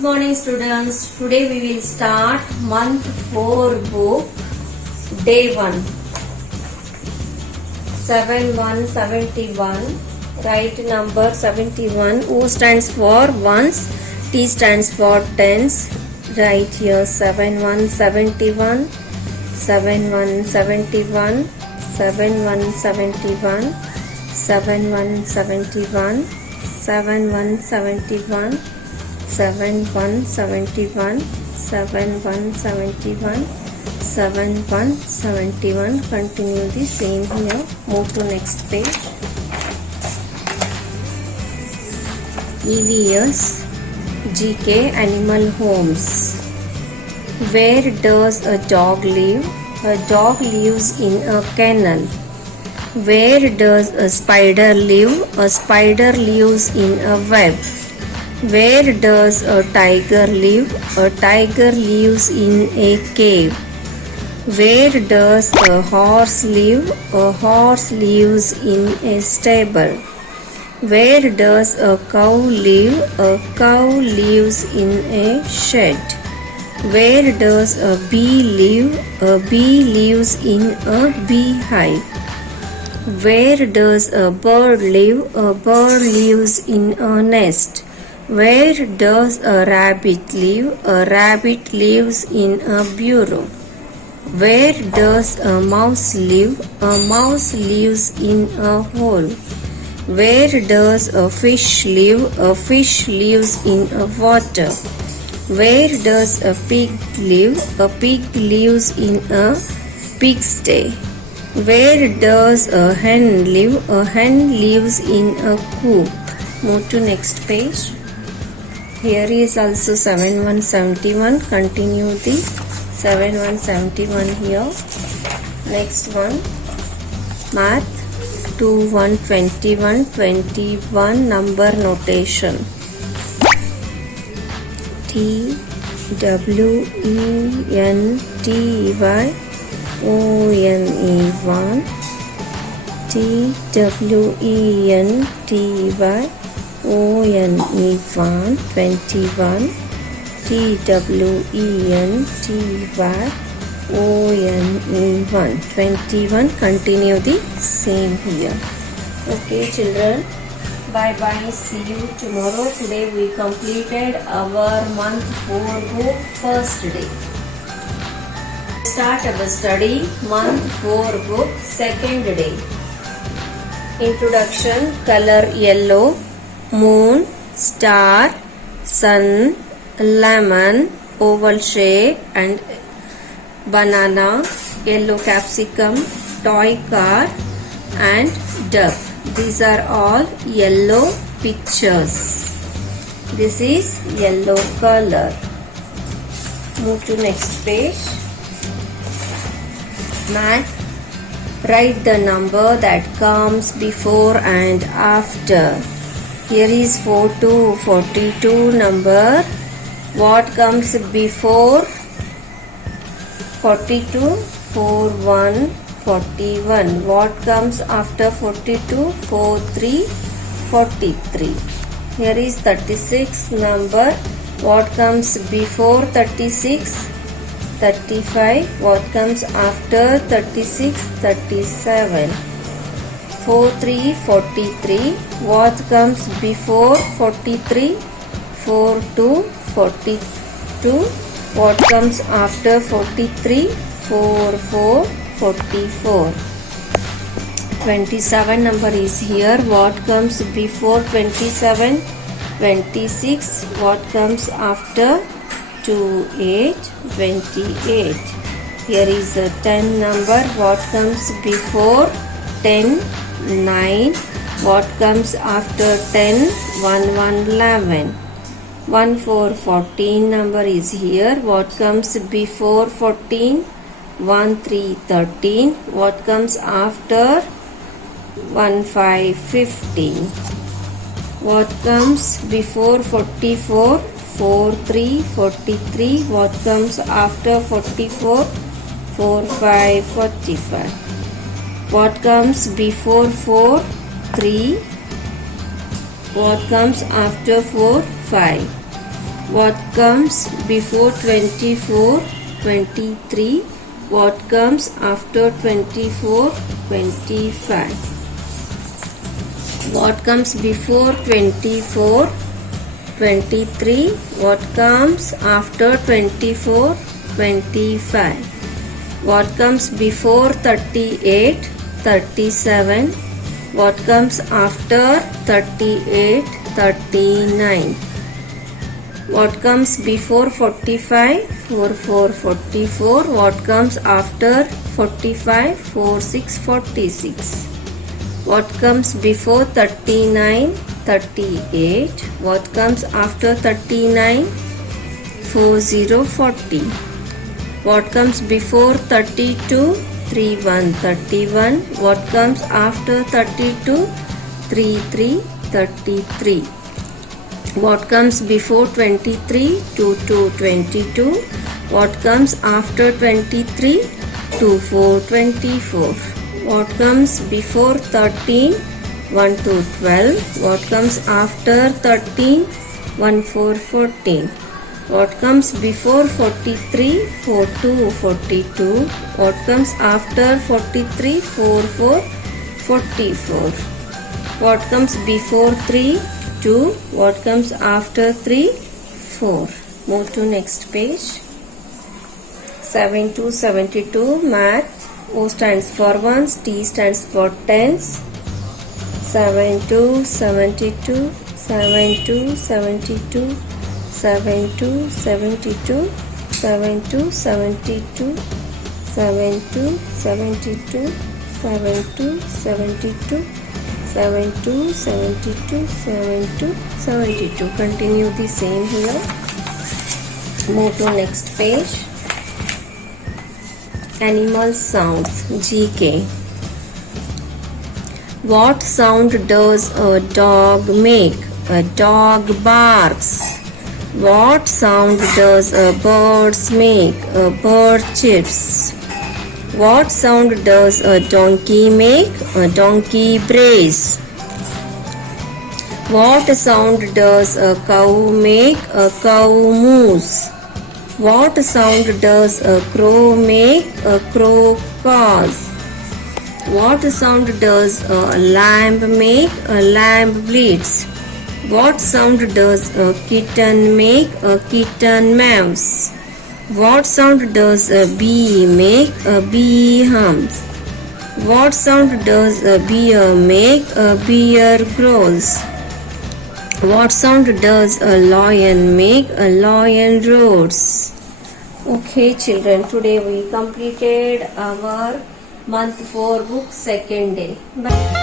Good morning students. Today we will start month 4 book day 1. 7171. Write number 71. O stands for ones, T stands for tens. Write here 7171, 7171, 7171, 7171, 7171, 7171, 7171, 7171. Continue the same here. Move to next page. EVS GK Animal Homes. Where does a dog live? A dog lives in a kennel. Where does a spider live? A spider lives in a web. Where does a tiger live? A tiger lives in a cave. Where does a horse live? A horse lives in a stable. Where does a cow live? A cow lives in a shed. Where does a bee live? A bee lives in a beehive. Where does a bird live? A bird lives in a nest. Where does a rabbit live? A rabbit lives in a burrow. Where does a mouse live? A mouse lives in a hole. Where does a fish live? A fish lives in a water. Where does a pig live? A pig lives in a pigsty. Where does a hen live? A hen lives in a coop. Move to next page. Here is also 7171. Continue the 7171 here. Next one. Math 2121 21 number notation. T W E N T Y O N E 1, T W E N T Y O N E 1 21, T W E N T Y O N E 1 21. Continue the same here. Okay children, bye bye, see you tomorrow. Today we completed our month 4 book first day. Start our study month 4 book second day. Introduction. Color yellow, moon, star, sun, lemon, oval shape and banana, yellow capsicum, toy car and duck. These are all yellow pictures. This is yellow color. Move to next page. Math. Write the number that comes before and after. Here is 42, 42 number. What comes before 42? 41, 41. What comes after 42? 43, 43. Here is 36 number. What comes before 36? 35. What comes after 36? 37. 43, 43. What comes before 43? 42, 42. What comes after 43? 44, 44. 27 number is here. What comes before 27? 26. What comes after 28? 28. Here is a 10 number. What comes before 10? 9. What comes after 10? 1, 1, 11. 1, 4, 14 number is here. What comes before 14? 1, 3, 13. What comes after 1, 5, 15. What comes before 44? 4, 3, 43. What comes after 44? 4, 5, 45. What comes before 4? 3. What comes after 4? 5. What comes before 24? 23. What comes after 24? 25. What comes before 24? 23. What comes after 24? 25. What comes before 38? 37. What comes after 38? 39. What comes before 45? 44. What comes after 45? 46. What comes before 39? 38. What comes after 39? 40. What comes before 32? 31. What comes after 32? 33. What comes before 23? 22. What comes after 23? 24. What comes before 13? 1 to 12. What comes after 13? 14. What comes before 43? 42. What comes after 43? 44. What comes before 3? 2. What comes after 3? 4. Move to next page. 7 to 72 math. O stands for ones, T stands for tens. 7 to 72. 7 to 72. 7 to 72. 7 to 72. 7 to 72. 7 to 72. 7 to 72. 7 to 72. Continue the same here. Move to next page. Animal sounds. GK. What sound does a dog make? A dog barks. What sound does a bird make? A bird chirps. What sound does a donkey make? A donkey brays. What sound does a cow make? A cow moos. What sound does a crow make? A crow caws. What sound does a lamb make? A lamb bleats. What sound does a kitten make? A kitten meows. What sound does a bee make? A bee hums. What sound does a bear make? A bear growls. What sound does a lion make? A lion roars. Okay children, today we completed our month 4 book second day. Bye.